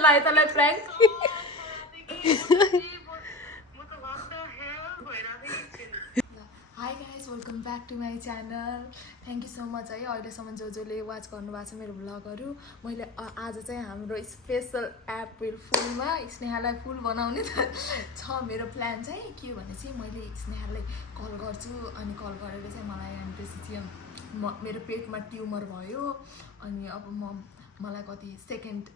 लाग्यो तँलाई prank hi guys welcome back to my channel thank you so much है अहिलेसम्म जसले वाच गर्नुभएको छ मेरो भ्लगहरू मैले आज चाहिँ हाम्रो स्पेसल एप्रिल फुलमा स्नेहालाई फुल बनाउने त छ मेरो प्लान चाहिँ के भने चाहिँ मैले स्नेहालाई कल गर्छु अनि कल गरेर चाहिँ मलाई अनि त्यसपछि मेरो पेटमा ट्युमर भयो अनि अब मलाई कति सेकेन्ड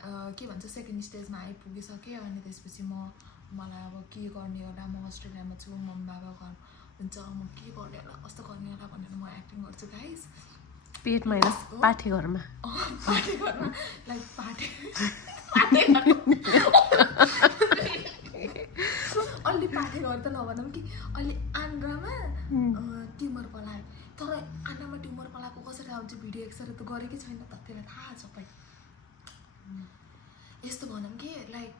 सेकेन्ड स्टेजमा आइपुगिसकेँ अनि त्यसपछि मलाई अब के गर्ने होला म अस्ट्रेलियामा छु मम्मी बाबा घर हुन्छ म के गर्ने होला कस्तो गर्ने होला भनेर म एक्टिङ गर्छु गाइस पेटमा होइन पाठे घरमा लाइक अलि पाठे घर त नभनौँ कि अलि आन्द्रामा ट्युमर पलायो तर आन्द्रामा ट्युमर पलाएको कसरी आउँछ भिडियो एक्सरे त गरेकै छैन त त्यसलाई थाहा छ सबै यस्तो भनौँ कि लाइक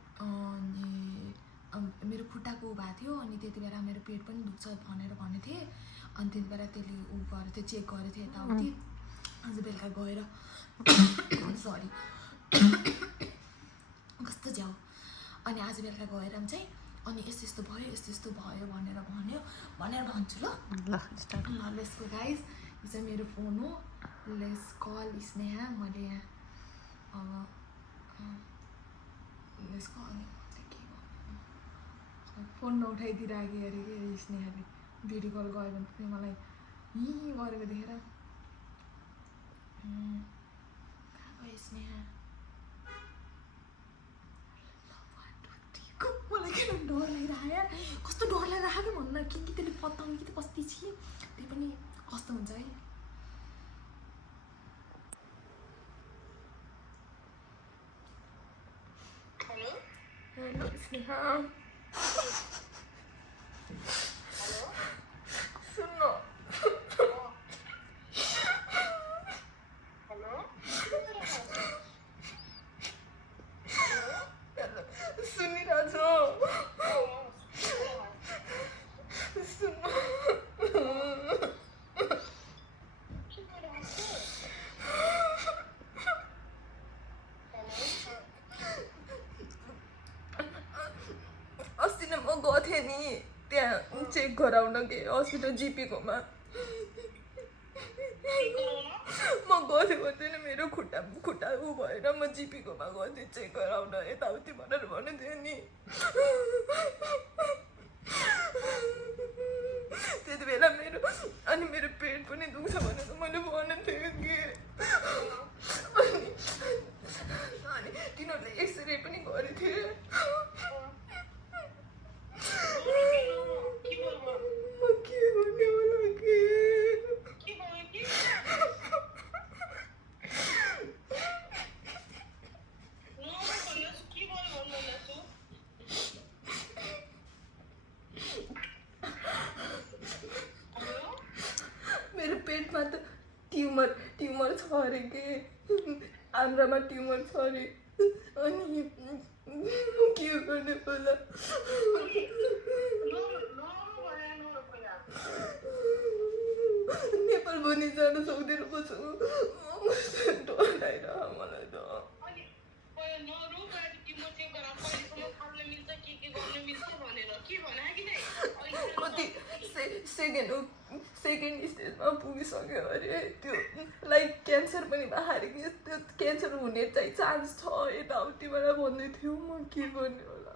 मेरो खुट्टाको उ भएको थियो अनि त्यति बेला मेरो पेट पनि दुख्छ भनेर भनेको थिएँ अनि त्यति बेला त्यसले उ गरेको थियो चेक गरेको थियो यताउति आज बेलुका गएर सरी कस्तो झ्याउ अनि आज बेलुका गएर चाहिँ अनि यस्तो यस्तो भयो भनेर भन्छु ल लेट्स गो गाइज यो चाहिँ मेरो फोन हो लेट्स कल स्नेहा मैले यहाँ अब लेट्स कल अनि फोन नउठाइदिइराखेँ अरे कि स्नेहाले भिडियो कल गयो भने पनि मलाई गरेको देखेर कहाँ गयो स्नेहा मलाई किन डर लागिरहेको कस्तो डर लागिरहेको भन्न कि त्यसले पत्ताउने कि त कति छि त्यही पनि कस्तो हुन्छ है हेलो स्नेहा सुन्नु सुनिरहेको अस्ति नै म गएको थिएँ नि त्यहाँ चेक गराउन के हस्पिटल जिपीकोमा म गएको थिएँ भन्दैन मेरो खुट्टा उ भएर म जिपीकोमा गएको थिएँ चेक गराउन यताउति भनेर भनेको थियो नि त्यति बेला मेरो पेट पनि दुख्छ भनेर मैले भनेको थिएँ कि अनि तिनीहरूले एक्सरे पनि गरेको थिएँ मेरो पेटमा त ट्युमर छ अरे के आन्द्रामा ट्युमर छ अरे अनि के गर्ने पहिला नेपाल भनी जान सक्दैन बस्छु डर लागिरह मलाई त कति सेकेन्ड स्टेजमा पुगिसक्यो अरे त्यो लाइक क्यान्सर पनि बाहिर त्यो क्यान्सर हुने चाहिँ चान्स छ यताउतिबाट भन्दै थियो म के गर्ने होला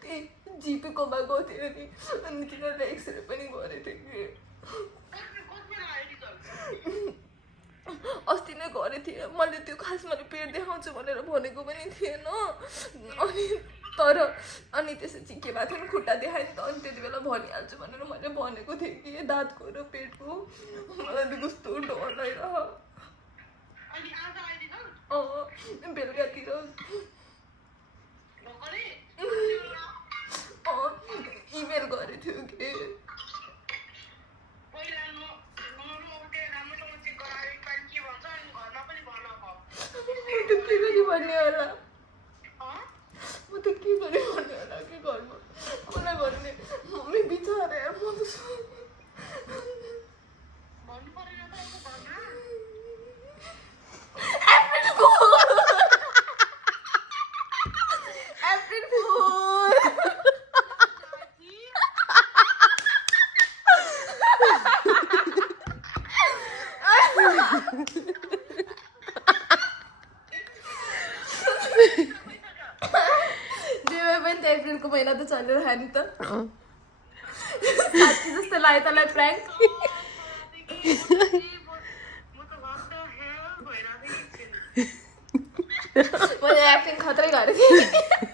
त्यही जिपीकोमा गएको थियो नि अनि तिनीहरूले एक्सरे पनि गरेको थियो कि अस्ति नै गरेको थिएँ मैले त्यो खास मैले पेट देखाउँछु भनेर भनेको पनि थिएन अनि त्यसपछि के भएको थियो खुट्टा देखाएँ नि त अनि त्यति बेला भनिहाल्छु भनेर मैले भनेको थिएँ कि दाँतको र पेटको मलाई त कस्तो डर लागिरह बेलुकातिर इमेल गरेको थियो कि के गरी भन्ने होला म त के गरी भन्ने होला के घरमा मलाई भन्ने मम्मी बिचारा यार म त जे भए पनि त अप्रिलको महिना त चलिरहेको नि त साँच्ची जस्तो लाग्यो तँलाई प्र्याङ्क मैले एक्टिङ खत्रै गरेको थिएँ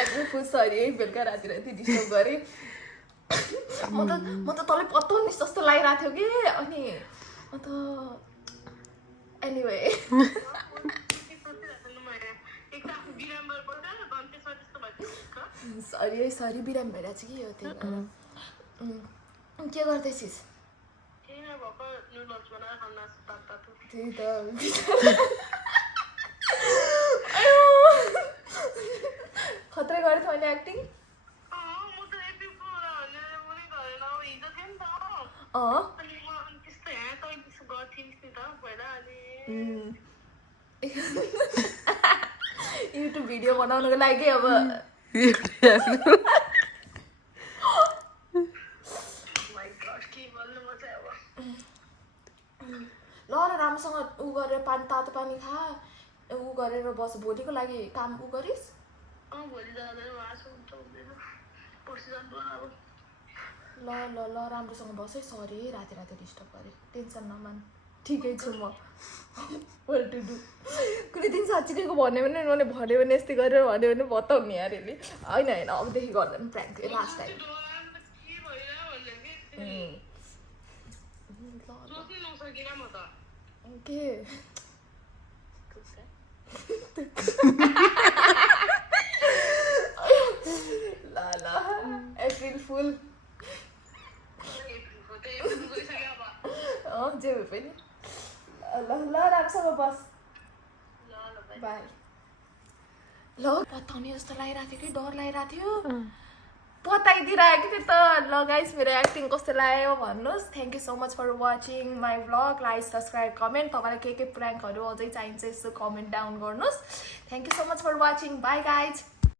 एक्टिङ फुल सरी है बेलुका राति राति डिस्टर्ब गरेँ म त तँलाई पत्ताउनिस जस्तो लागिरहेको थियो कि अनि म त एनिवे सरी है सरी बिराम भइरहेको छ कि यो त्यही भएर के गर्दैछिस् त्यही त खत्रै गरेको थियो भने एक्टिङ युट्युब भिडियो बनाउनुको लागि अब ल राम्रोसँग उ गरेर पानी तातो पानी खा उ गरेर बस भोलिको लागि काम उ गरिस् ल ल ल राम्रोसँग बस है सरी है राति राति डिस्टर्ब गरेँ टेन्सन नमान ठिकै छु म वेल टु डु कुनै दिन साँच्चीको भन्यो भने मैले भन्यो भने यस्तै गरेर भन्यो भने बताउने यार यसले होइन अबदेखि गर्दैन प्र्याङ्क लास्ट टाइम के ल ल एप्रिल फुल जे भए पनि ल ल राम्रोसँग बस बाई ल बताउने जस्तो लागिरहेको थियो कि डर लागिरहेको थियो बताइदिइरहेको थियो त ल गाइस मेरो एक्टिङ कस्तो लाग्यो भन्नुहोस् thank you so much for watching my vlog like subscribe comment तपाईँलाई के प्र्याङ्कहरू अझै चाहिन्छ यसो कमेन्ट डाउन गर्नुहोस् thank you so much for watching bye guys